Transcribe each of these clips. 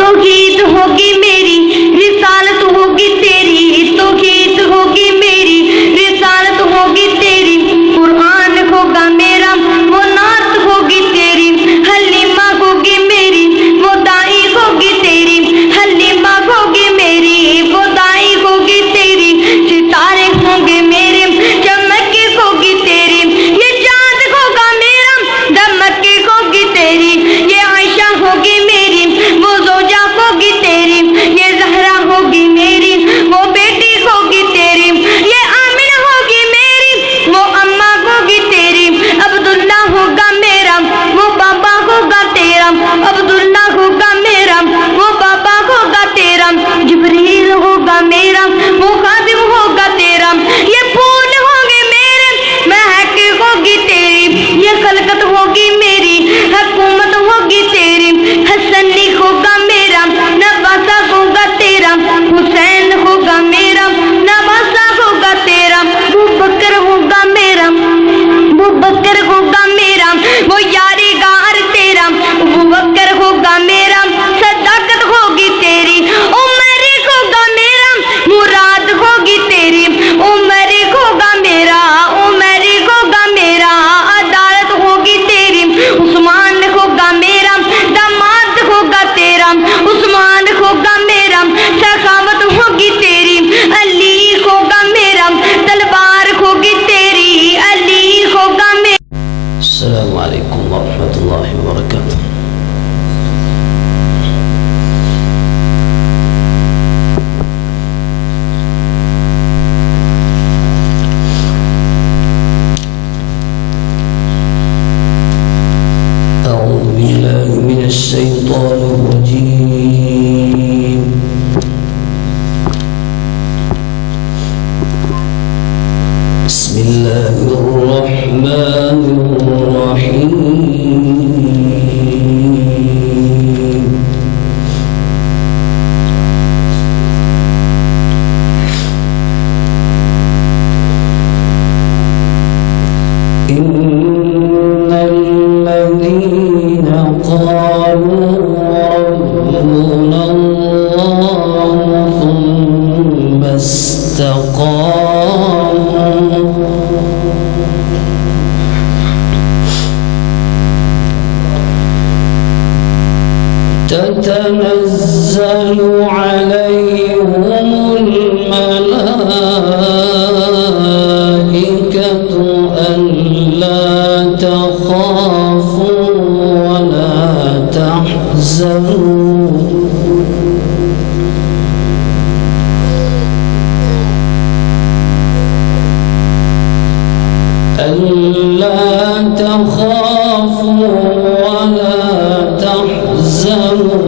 तौहीद होगी मेरी, रिसालत होगी तेरी, तौहीद होगी मेरी, रिसालत होगी तेरी, कुरान होगा मेरा, वो नात होगी तेरी, हलीमा होगी मेरी, वो दाई होगी तेरी, हलीमा होगी मेरी, वो दाई होगी तेरी, सितारे होंगे मेरे, चमके होगी तेरी, ये चांद होगा मेरा, दमके होगी तेरी, ये आयशा होगी मेरी, वो जोजा होगी तेरी, ये जहरा होगी मेरी, वो बेटी होगी तेरी, ये आमिना होगी मेरी, वो अम्मा होगी तेरी, अब्दुल्ला होगा मेरा, वो बाबा होगा तेरा, अब्दुल्ला होगा मेरा, वो बाबा होगा तेरा, जिब्रील होगा मेरा, वो खादिम होगा तेरा, ये फूल होंगे मेरे, महक होगी तेरी, ये खलकत होगी मेरी, हुकूमत होगी तेरी, हसनी होगा मेरा, नवासा होगा तेरा, हुसैन होगा मेरा, नवासा होगा तेरा, अबू बकर होगा मेरा, अबू बकर होगा मेरा, वो यारी गार तेरा, अबू बकर होगा मेरा, सदाकत होगी तेरी, उमर होगा मेरा, मुराद होगी तेरी, उमर होगा मेरा, उमर होगा मेरा, अदालत होगी तेरी, उस्मान होगा मेरा, दामाद होगा तेरा, उस्मान होगा मेरा, सखावत होगी तेरी, अली होगा मेरा, तलवार होगी तेरी, अली होगा मेरा। अस्सलामु अलैकुम वरहमतुल्लाहि वबरकातुह। أعوذ بالله من الشيطان الرجيم. بسم الله الرحمن الرحيم. إن الذين قالوا ربنا الله ثم استقاموا تتنزل عليهم الملائكة ألا تخافوا ولا تحزنوا ألا تخافوا ولا تحزنوا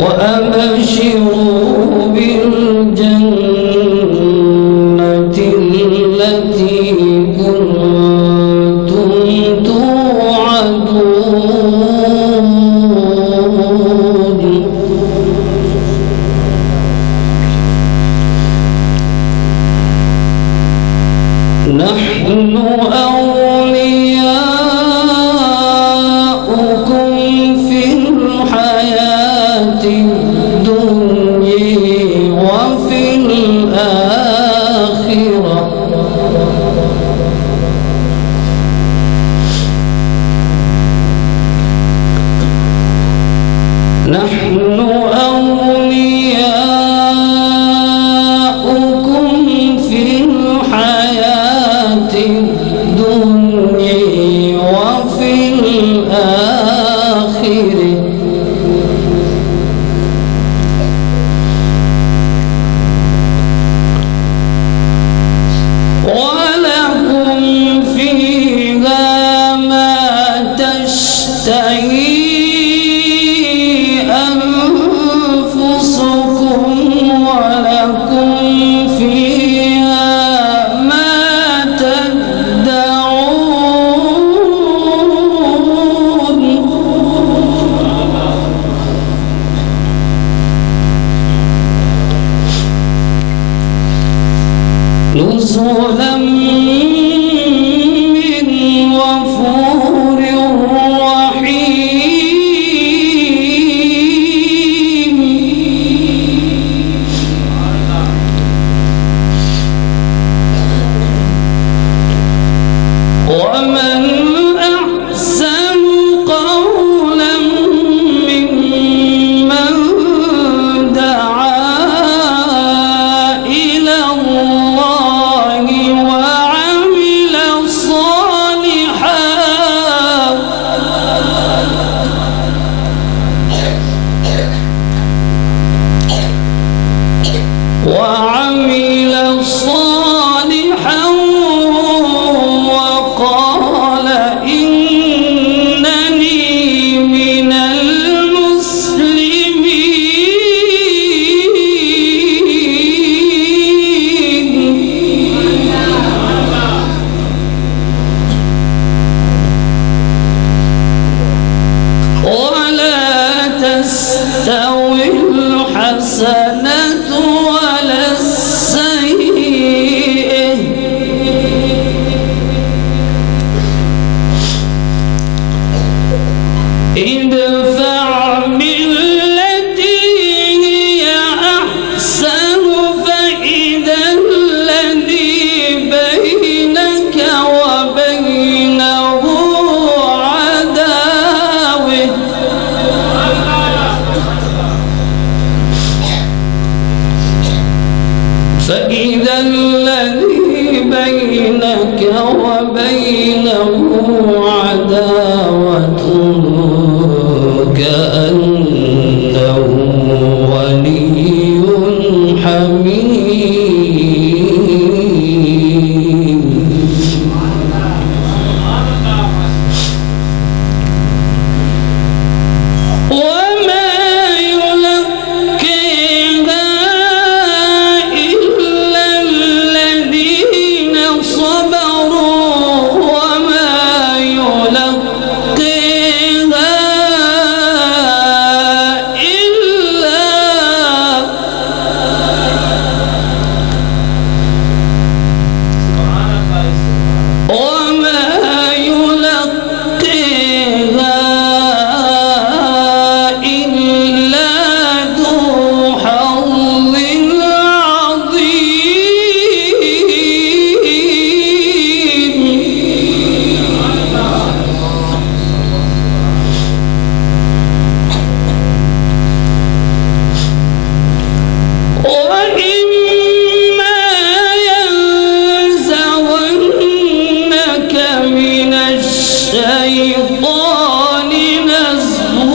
وأبشروا بالجنة التي كنتم توعدون. نحن أولياؤكم في الحياة الدنيا وفي الآخرة نحن أولياؤكم في الحياة الدنيا نزلا من غفور رحيم ومن أحسن قولا ممن دعا إلى الله وعمل صالحا وقال إنني من المسلمين ولا تستوي الحسنة ولا السيئة ادفع بالتي هي أحسن فإذا الذي بينك وبينه عداوة فإذا الذي بينك وبينه عداوة كأنه ولي حميم وما يلقيها إلا الذين صبروا وما يلقيها إلا ذو حظ عظيم وإما ينزغنك من الشيطان نزغ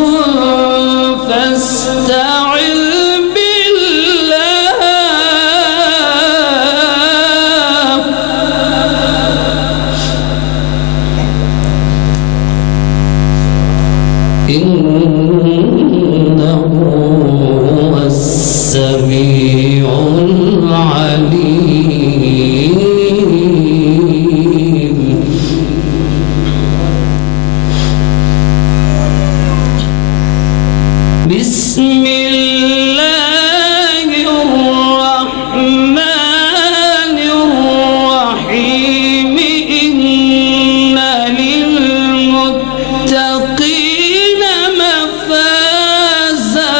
فاستعذ بالله إنه هو السميع العليم بسم الله الرحمن الرحيم إن للمتقين مفازا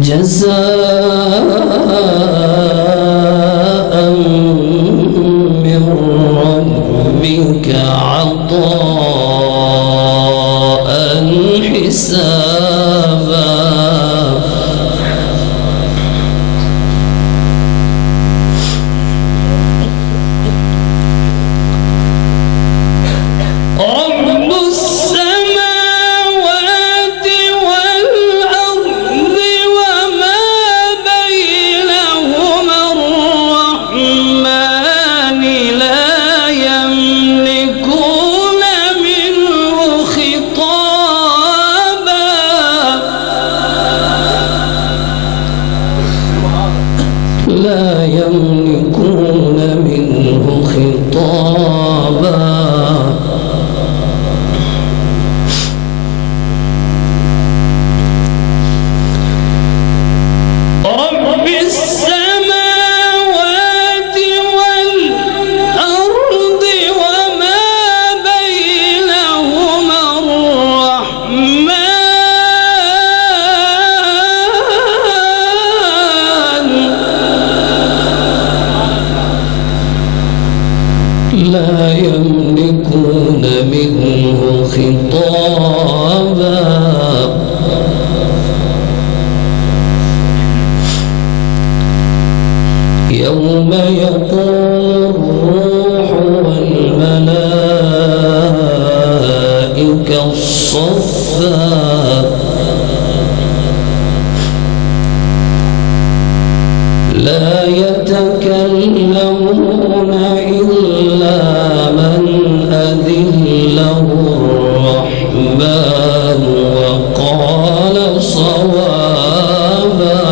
جزاء من ربك عطاء حسابا رب السماوات والأرض وما بينهما الرحمن لا يملكون منه خطابا لا يملكون منه خطابا رب السماوات والأرض وما بينهما الرحمن لا يملكون منه خطابا يوم يقوم الروح والملائكة صفا لا يتكلمون إلا من أذن له الرحمن وقال صوابا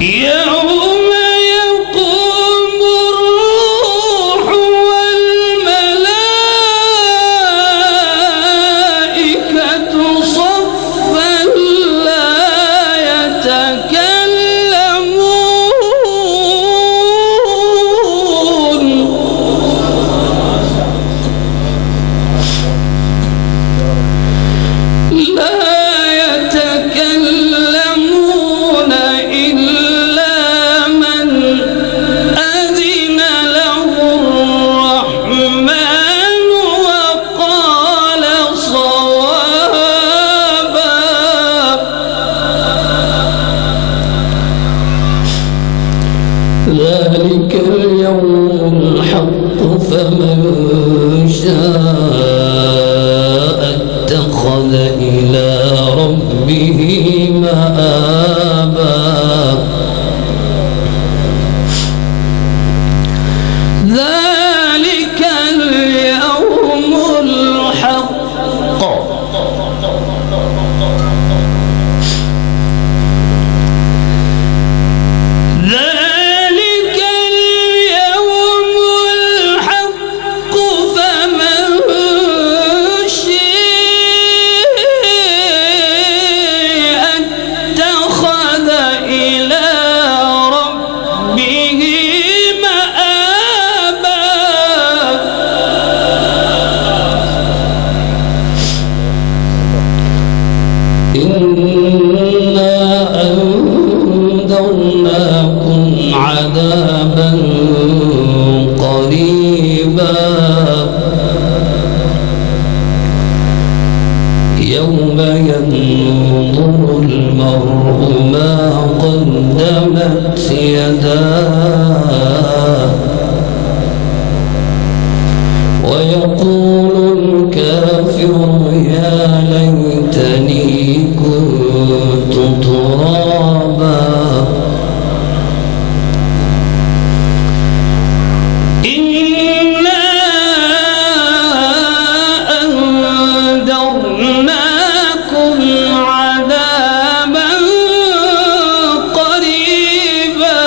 يوم يقوم الروح والملائكة صفا لا يتكلمون إلا من أذن له الرحمن وقال صوابا ذلك اليوم الحق فمن شاء اتخذ إلى ربه مآبا ذلك اليوم الحق ذلك اليوم الحق فمن شاء اتخذ إلى ربه مآبا إنا أنذرناكم عذابا قريبا يوم ينظر المرء ما قدمت يداه ويقول الكافر يا ليتني كنت ترابا إنا أنذرناكم عذابا قريبا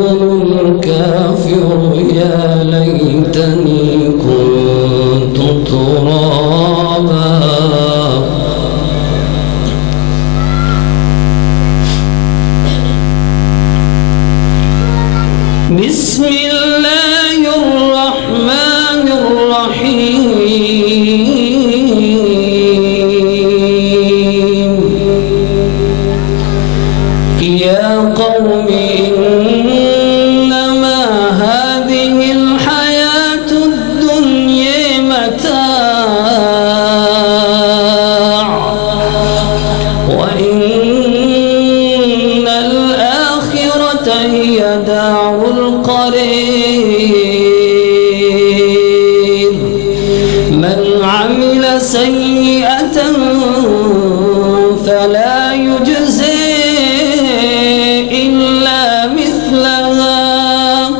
الكافر يا ليتني كنت ترابا. بسم الله الرحمن الرحيم. يا قوم إنما هذه الحياة الدنيا متاع وإن الآخرة هي دار القرير. من عمل سيئة فلا يجزى إلا مثلها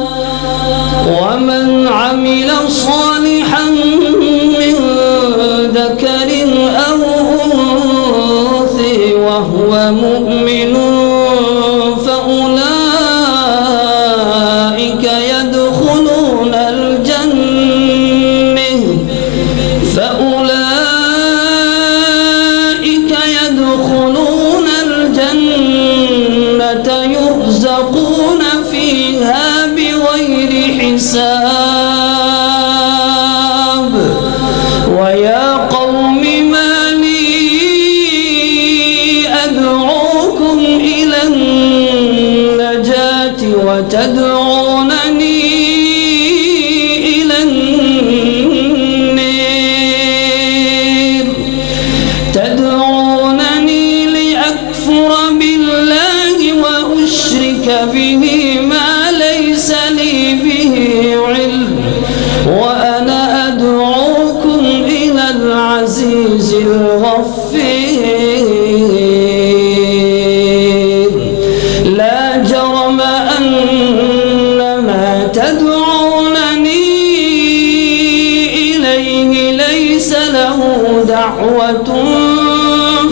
ومن عمل صالحا من ذكر أو أنثى وهو مؤمن فأولئك يدخلون الجنة يرزقون فيها بغير حساب. ويا قوم ما لي أدعوكم إلى النجاة وتدعونني إلى النار. تدعونني لأكفر بالله وأشرك به ما ليس لي به علم وأنا أدعوكم إلى العزيز الغفور. لا جرم أن ما تدعونني إليه ليس له دعوة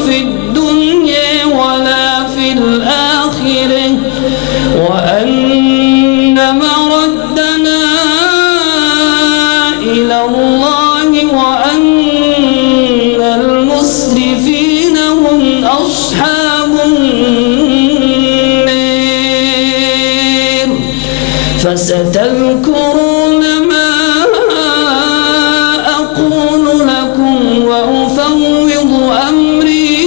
في الدنيا ولا في الآخرة وأن مردنا إلى الله وأن المسرفين هم أصحاب النار. فستذكرون ما أقول لكم وأفوض أمري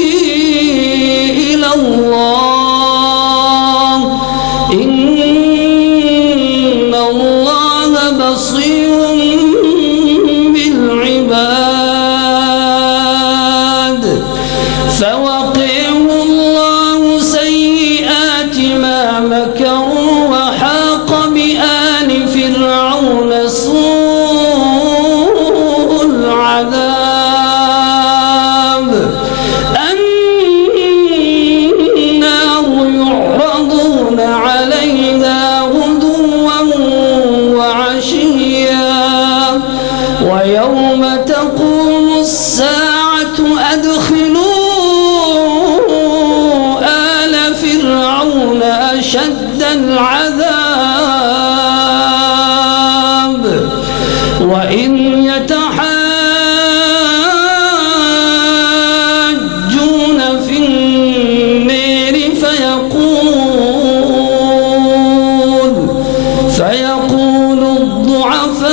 إلى الله إن الله بصير بالعباد. فوقيه الله سيئات ما مكروا وحاق بآل فرعون سوء العذاب. النار يعرضون عليها غدوا وعشيا ويوم تقوم الساعة أدخلوا آل فرعون أشد العذاب. وإن يتحاجون في النار فيقول الضعفاء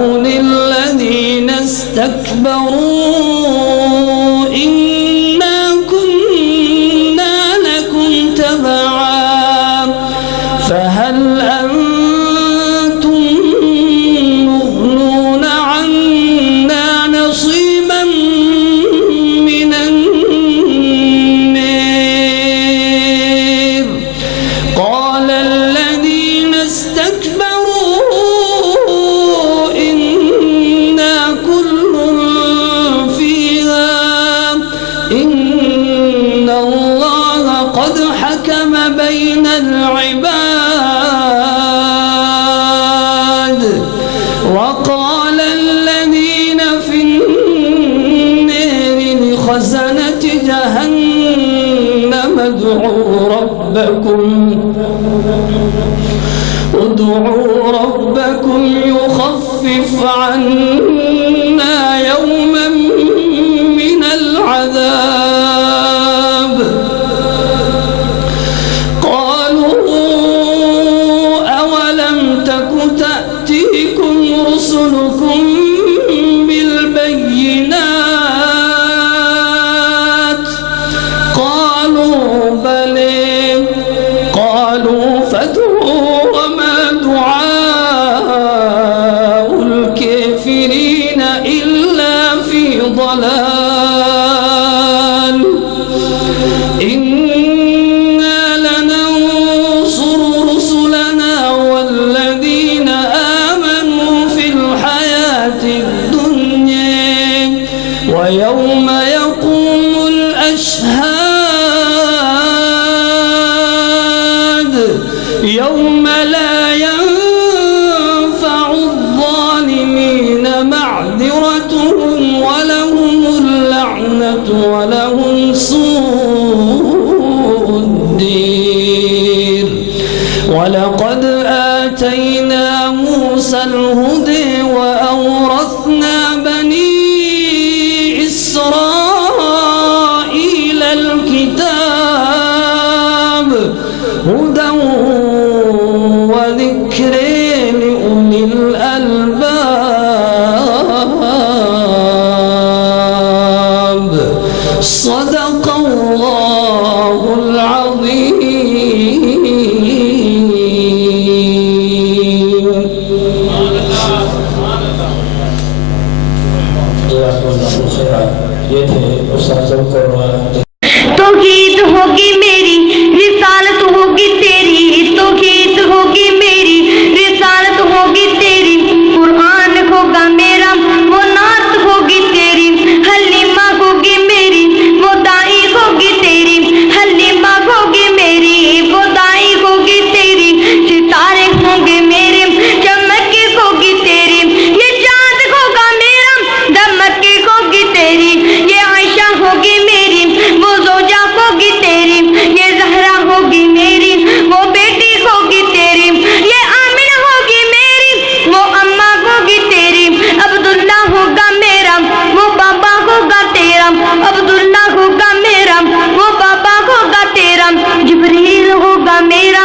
للذين استكبروا إنا كنا لكم تبعا فهل أنتم مغنون عنا نصيبا من النار. قال الذين استكبروا إنا كل فيها إن الله قد حكم بين العباد. وقال الذين في النار لخزنة جهنم ادعوا ربكم واخفف عنا يوما من العذاب قالوا أولم تك تأتيكم رسلكم بالبينات قالوا بلى قالوا فادعوا وما دعاء الكافرين إلا في ضلال إنا لننصر رسلنا والذين آمنوا في الحياة الدنيا ويوم يقوم الأشهاد يوم لا ينفع الظالمين معذرتهم ولهم اللعنة ولهم سوء الدين ولقد آتينا موسى الهدى وأورثنا بني إسرائيل الكتاب هدى وذكر لأولي الألباب صدق الله العظيم. ये थे उस्ताद को तौहीद होगी मेरी रिसालत होगी तेरी तौहीद होगी मेरी रिसालत होगी तेरी कुरान होगा मेरा वो नात होगी तेरी हलीमा होगी मेरी वो दाई होगी तेरी हलीमा होगी मेरी वो दाई होगी तेरी सितारे होंगे मेरे चमके होगी तेरी ये चाँद होगा मेरा दमके होगी तेरी ये आयशा होगी मेरी वो जोजा होगी तेरी ये जहरा होगी मेरी वो बेटी होगी तेरी ये आमिना होगी मेरी वो अम्मा होगी तेरी अब्दुल्ला होगा मेरा वो बाबा होगा तेरा अब्दुल्ला होगा मेरा वो बाबा होगा तेरा जिब्रील होगा मेरा